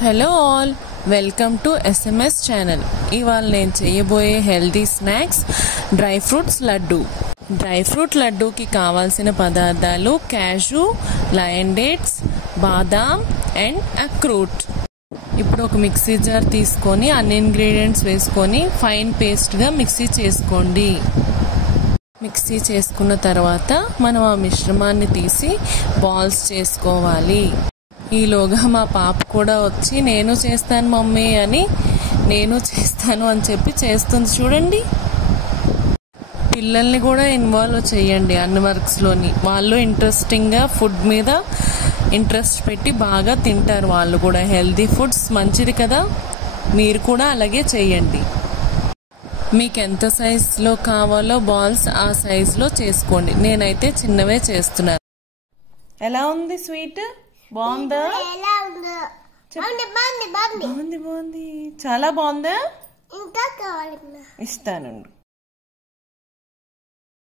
Hello all, welcome to SMS channel. ఇవాళ నేను చేయబోయే healthy snacks dry fruits laddu. Dry fruit లడ్డూకి కావాల్సిన పదార్థాలు క్యాషు, లయన్ డేట్స్, బాదాం అండ్ అక్రూట్. ఇప్పుడు ఒక మిక్సీ జార్ తీసుకొని అన్ని ఇంగ్రీడియంట్స్ వేసుకొని ఫైన్ పేస్ట్గా మిక్సీ చేసుకోండి. మిక్సీ చేసుకున్న తర్వాత మనం ఆ మిశ్రమాన్ని తీసి బాల్స్ చేసుకోవాలి. ఈలోగా మా పాప కూడా వచ్చి నేను చేస్తాను మమ్మీ అని చెప్పి చేస్తుంది. చూడండి, పిల్లల్ని కూడా ఇన్వాల్వ్ చేయండి అన్ని వర్క్స్లోని. వాళ్ళు ఇంట్రెస్టింగ్గా ఫుడ్ మీద ఇంట్రెస్ట్ పెట్టి బాగా తింటారు. వాళ్ళు కూడా హెల్తీ ఫుడ్స్ మంచిది కదా, మీరు కూడా అలాగే చేయండి. మీకు ఎంత సైజులో కావాలో బాల్స్ ఆ సైజులో చేసుకోండి. నేనైతే చిన్నవే చేస్తున్నాను. ఎలా ఉంది స్వీట్? బాగుందా? బాగుంది. చాలా బాగుందా? ఇస్తాను.